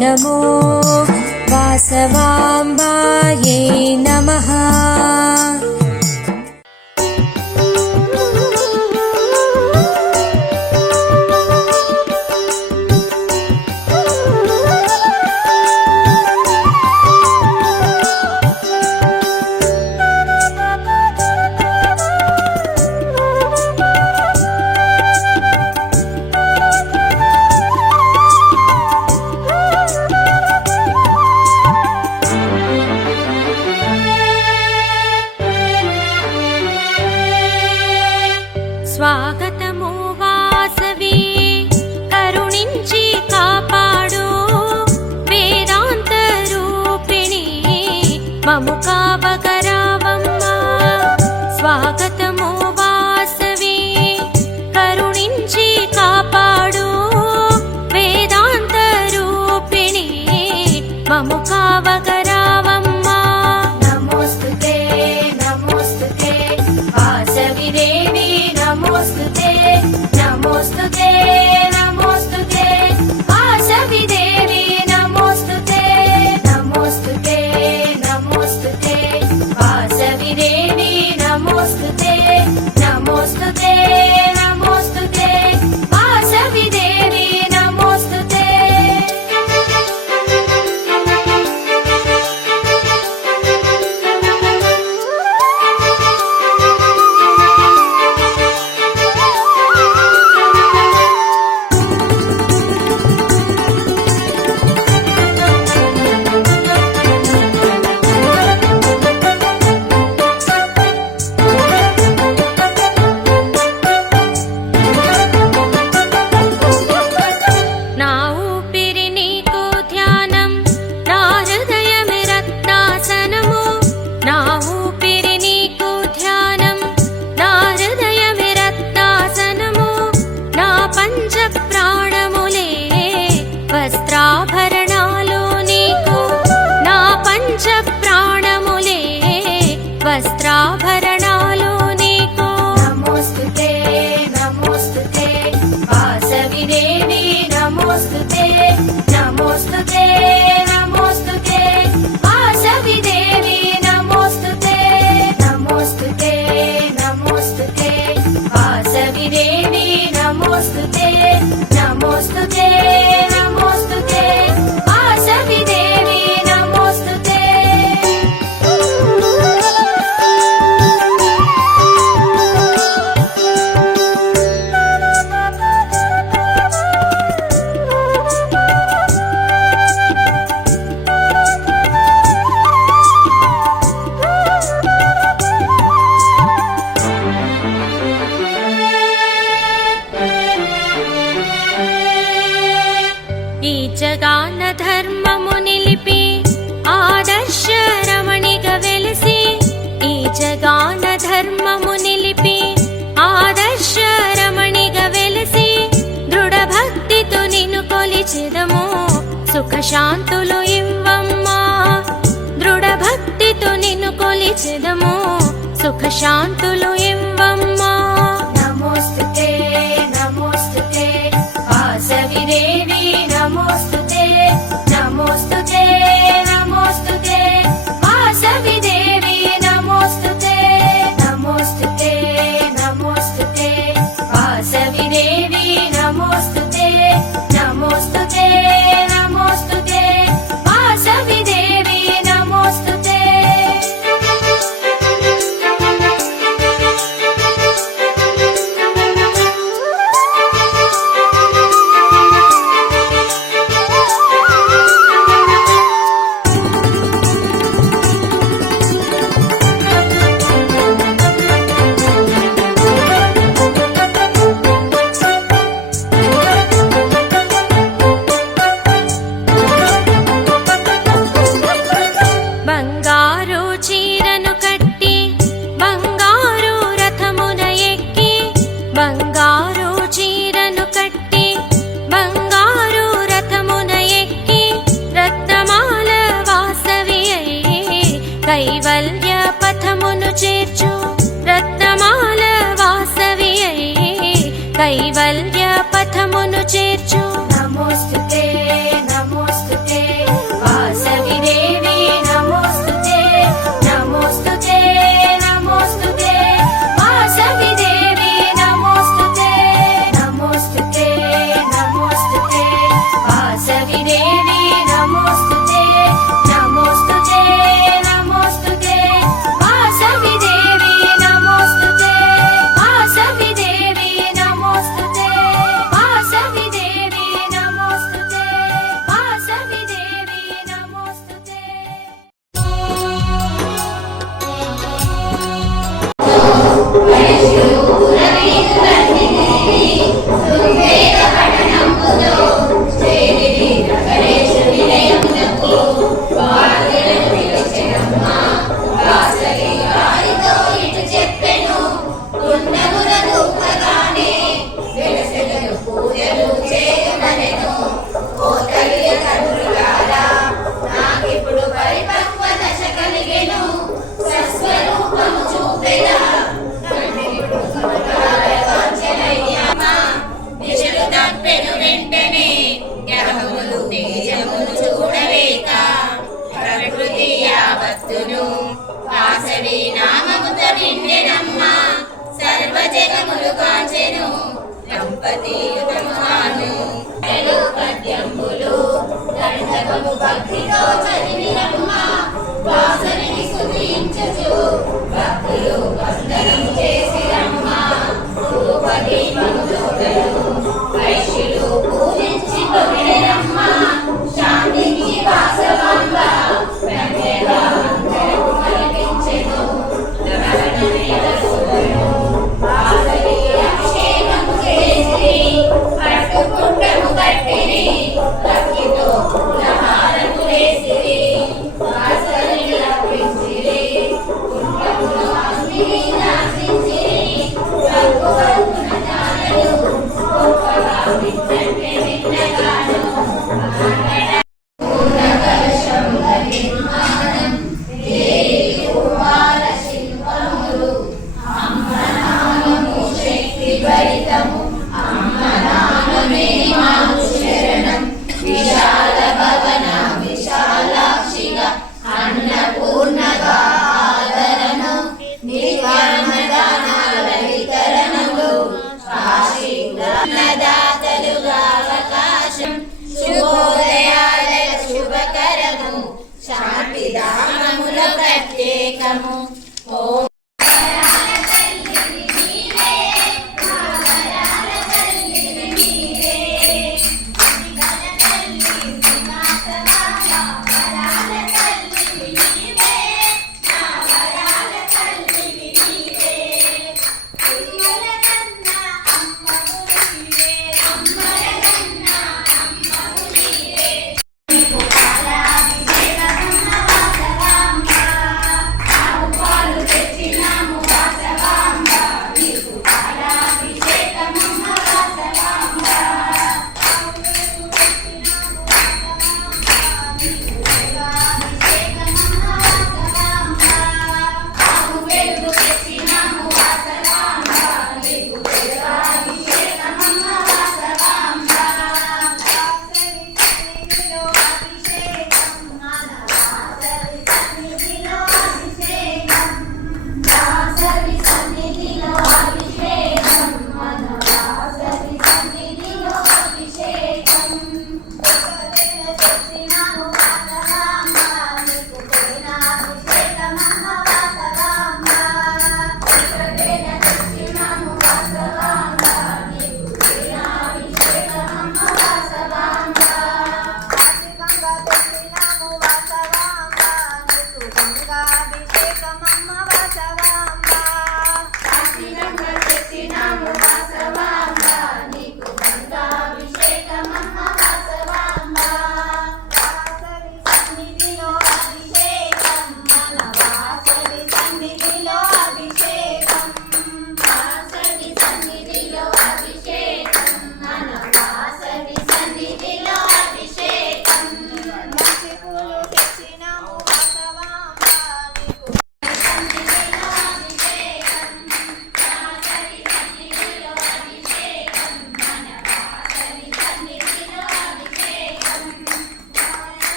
नमो वासवाम्बायै नमः। స్వాగతము వాసవి కరుణించి కాపాడు వేదాంత రూపిణి మము కావగరావమ్మా. స్వాగతము వాసవి కరుణించి కాపాడు వేదాంత రూపిణి మము కావగరావమ్మా. నమోస్తుతే నమోస్తుతే వాసవి దేవి నమోస్తుతే నమోస్తుతే నమోస్తుతే వాసవి దేవి నమోస్తుతే నమోస్తుతే నమోస్తుతే వాసవి దేవి నమోస్తుతే నమోస్తుతే నమోస్తుతే వాసవి దేవి నమోస్తుతే. నా ఊపిరి నీకు ధ్యానం నా హృదయమే రత్నాసనము. నా ఊపిరి నీకు ధ్యానం నా హృదయమే రత్నాసనము. నా పంచ ప్రాణములే వస్త్రాభరణాలు నీకు. నా పంచ ప్రాణములే వస్త్రాభరణాలు నీకు. నమోస్తుతే నమోస్తుతే వాసవి దేవి నమోస్తుతే నమోస్తుతే నమోస్తుతే వాసవి దేవి నమోస్తుతే నమోస్తుతే నమోస్తుతే వాసవి దేవి నమోస్తుతే నమోస్తుతే నమోస్తుతే వాసవి దేవి నమోస్తుతే. ఈ జగాన ధర్మము నిలిపి ఆదర్శ రమణిగా వెలిసి. ఈ జగాన ధర్మము నిలిపి ఆదర్శ రమణిగా వెలిసి. దృఢ భక్తితో నిన్ను కొలిచెదము సుఖ శాంతులు ఇవ్వమ్మా. దృఢ భక్తితో నిన్ను కొలిచెదము సుఖ శాంతులు ఇవ్వమ్మా. నమోస్తుతే నమోస్తుతే వాసవి దేవి నమోస్తుతే నమోస్తుతే నమోస్తుతే వాసవి దేవి నమోస్తుతే నమోస్తుతే నమోస్తుతే వాసవి దేవి నమోస్తుతే నమోస్తుతే నమోస్తుతే వాసవి దేవి నమోస్తుతే. కంటకము భక్తితో చదివినమ్మా వాసవిని స్తుతించుచు భక్తులు వందనము చేసిరమ్మా ధూపదీపములొకరు వైశ్యులు పూజించి కొనిరమ్మా శాంతించి వాసవాంబ వెంకటేశ్వర అందరకు కల్పించెను నవరత్నమేల సుధను వాసవికి అభిషేకము చేసి పట్టుకుంటము కట్టిరి భక్తితో పూలహారము వేసిరి వాసవిని అర్పించిరి కుండమును అగ్నిని నాశించిరి రంగు రంగున జాలలు గొప్పగా వింటే విన్నగాను పూర్ణ కలశం నిర్మాణం దేవి కుమార శిల్పములు అమ్మ నామము శక్తి భరితము అమ్మ నామమే మాకు శరణం విశాల భవన విశాలాక్షిగా అన్నపూర్ణగా ఆదరణం నిత్యాన్నదానాల వితరణములు అన్నదాతలుగా అవకాశం శుభోదయాల శుభకరము శాంతి దానముల ప్రత్యేకము ఓం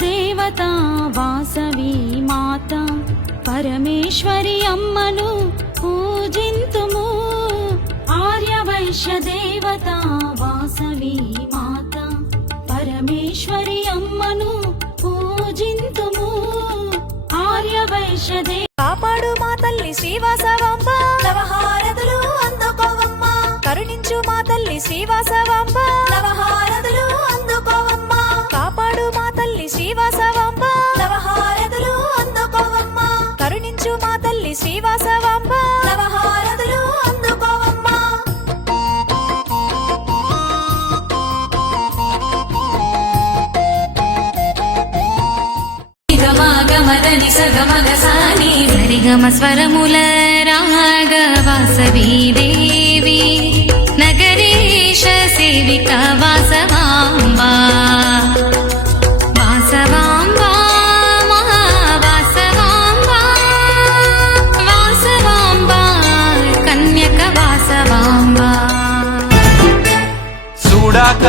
దేవత వాసవి మాత పరమేశ్వరి అమ్మను పూజింతుము ఆర్యవైశ్య దేవత వాసవి మాత పరమేశ్వరి అమ్మను పూజింతుము ఆర్యవైశ్య కాపాడు మా తల్లి శ్రీవాసవాంబ నవహారతులు అందుకోవమ్మ కరుణించు మా తల్లి శ్రీవాసవాంబ నవహారతులు అందుకోవమ్మ కాపాడు మా తల్లి శ్రీవాసవాంబ నవహారతులు అందుకోవమ్మ కరుణించు మా తల్లి శ్రీవాసవాంబ నవహారతులు అందుకోవమ్మ గమదని సగమగసాని సరిగమ స్వరముల రాగ వాసవి దేవి నగరీశ సేవిక వాసవాంబా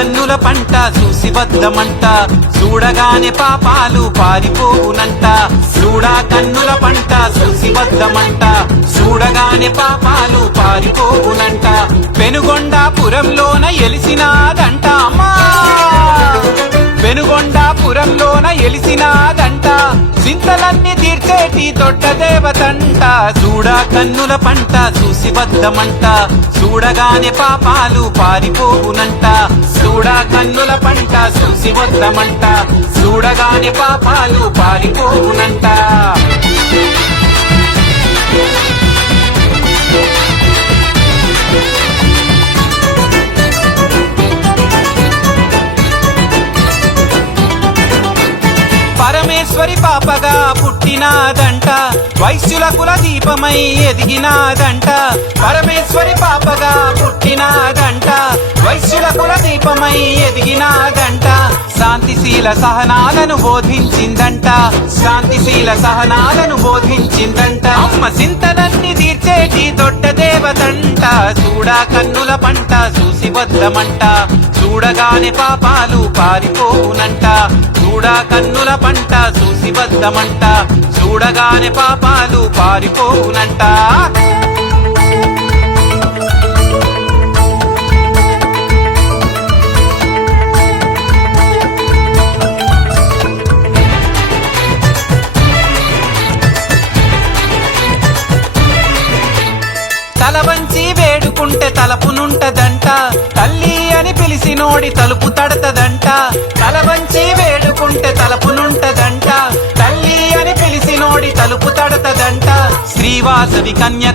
కన్నుల పంట చూసి వద్దమంట చూడగానే పాపాలు పారిపోవునంట చూడా కన్నుల పంట చూసి వద్దమంట చూడగానే పాపాలు పారిపోవునంట పెనుగొండాపురంలోన ఎలిసినాదంట అమ్మా పెనుగొండాపురంలోన ఎలిసినాదంట చింతలన్నీ తీర్చేటి దొడ్డ దేవతంట చూడా కన్నుల పంట చూసి వద్దమంట చూడగానే పాపాలు పారిపోవునంట చూడా కన్నుల పంట చూసి వద్దమంట చూడగానే పాపాలు పారిపోవునంట పరమేశ్వరి పాపగా పుట్టినాదంట వైశ్యుల కుల దీపమై ఎదిగినాదంట పరమేశ్వరి పాపగా పుట్టినాదంట వైశ్యుల కుల దీపమై ఎదిగినాదంట శాంతిశీల సహనాలను బోధించిందంట శాంతిశీల సహనాలను బోధించిందంట అమ్మ చింతలన్నీ తీర్చేటి దొడ్డ దేవతంట చూడా కన్నుల పంట చూసి వద్దమంట చూడగానే పాపాలు పారిపోవునంట చూడా కన్నుల పంట చూసి వద్దమంట చూడగానే పాపాలు పారిపోవునంట తల వంచి వేడుకుంటే తలపునుంటదంట తల్లి అని పిలిసినోడి తలుపు తడతదంట తల వంచి వేడుకుంటే తలపునుంటదంట తల్లి అని పిలిసినోడి తలుపు తడతదంట శ్రీవాసవి కన్య